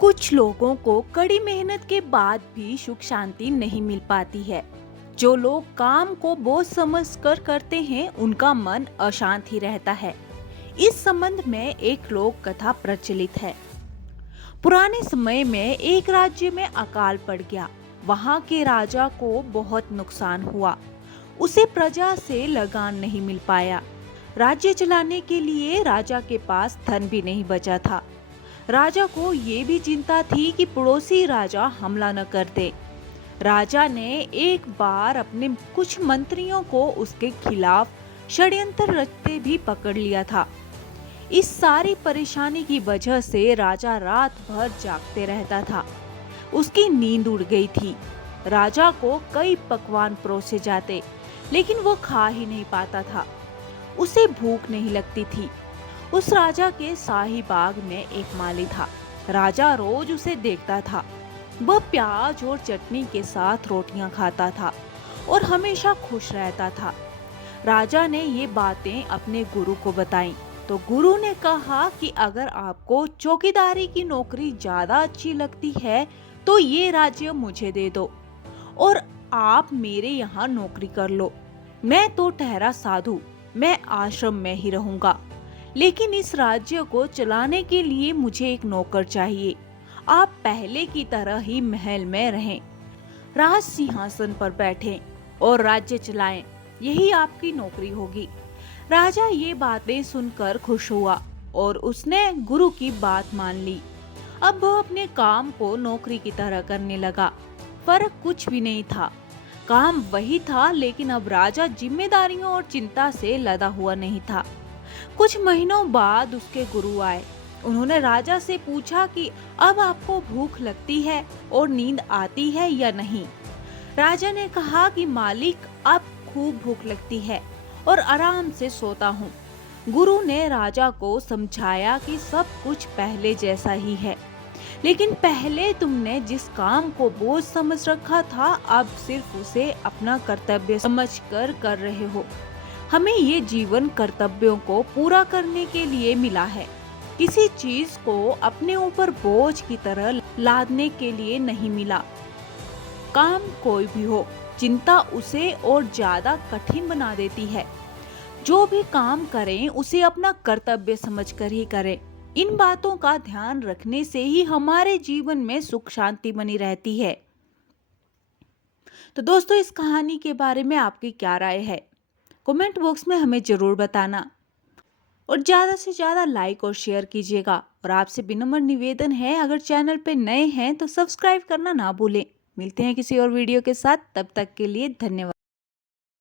कुछ लोगों को कड़ी मेहनत के बाद भी सुख शांति नहीं मिल पाती है। जो लोग काम को बोझ समझकर करते हैं, उनका मन अशांत ही रहता है। इस संबंध में एक लोक कथा प्रचलित है। पुराने समय में एक राज्य में अकाल पड़ गया। वहां के राजा को बहुत नुकसान हुआ। उसे प्रजा से लगान नहीं मिल पाया। राज्य चलाने के लिए राजा के पास धन भी नहीं बचा था। राजा को ये भी चिंता थी कि पड़ोसी राजा हमला न कर दे। राजा ने एक बार अपने कुछ मंत्रियों को उसके खिलाफ षड्यंत्र रचते भी पकड़ लिया था। इस सारी परेशानी की वजह से राजा रात भर जागते रहता था। उसकी नींद उड़ गई थी। राजा को कई पकवान परोसे जाते, लेकिन वो खा ही नहीं पाता था। उसे भूख नहीं लगती थी। उस राजा के शाही बाग में एक माली था। राजा रोज उसे देखता था। वह प्याज और चटनी के साथ रोटियां खाता था और हमेशा खुश रहता था। राजा ने ये बातें अपने गुरु को बताईं, तो गुरु ने कहा कि अगर आपको चौकीदारी की नौकरी ज्यादा अच्छी लगती है, तो ये राज्य मुझे दे दो और आप मेरे यहाँ नौकरी कर लो। मैं तो ठहरा साधु, मैं आश्रम में ही रहूंगा, लेकिन इस राज्य को चलाने के लिए मुझे एक नौकर चाहिए। आप पहले की तरह ही महल में रहें, राज सिंहासन पर बैठें और राज्य चलाएं। यही आपकी नौकरी होगी। राजा ये बातें सुनकर खुश हुआ और उसने गुरु की बात मान ली। अब वह अपने काम को नौकरी की तरह करने लगा। फर्क कुछ भी नहीं था। काम वही था, लेकिन अब राजा जिम्मेदारियों और चिंता से लदा हुआ नहीं था। कुछ महीनों बाद उसके गुरु आए। उन्होंने राजा से पूछा कि अब आपको भूख लगती है और नींद आती है या नहीं। राजा ने कहा कि मालिक, अब खूब भूख लगती है और आराम से सोता हूँ। गुरु ने राजा को समझाया कि सब कुछ पहले जैसा ही है, लेकिन पहले तुमने जिस काम को बोझ समझ रखा था, अब सिर्फ उसे अपना कर्तव्य समझकर कर रहे हो। हमें ये जीवन कर्तव्यों को पूरा करने के लिए मिला है, किसी चीज को अपने ऊपर बोझ की तरह लादने के लिए नहीं मिला। काम कोई भी हो, चिंता उसे और ज्यादा कठिन बना देती है। जो भी काम करें, उसे अपना कर्तव्य समझकर ही करें। इन बातों का ध्यान रखने से ही हमारे जीवन में सुख शांति बनी रहती है। तो दोस्तों, इस कहानी के बारे में आपकी क्या राय है? कमेंट बॉक्स में हमें जरूर बताना और ज़्यादा से ज़्यादा लाइक और शेयर कीजिएगा। और आपसे विनम्र निवेदन है, अगर चैनल पे नए हैं तो सब्सक्राइब करना ना भूलें। मिलते हैं किसी और वीडियो के साथ, तब तक के लिए धन्यवाद।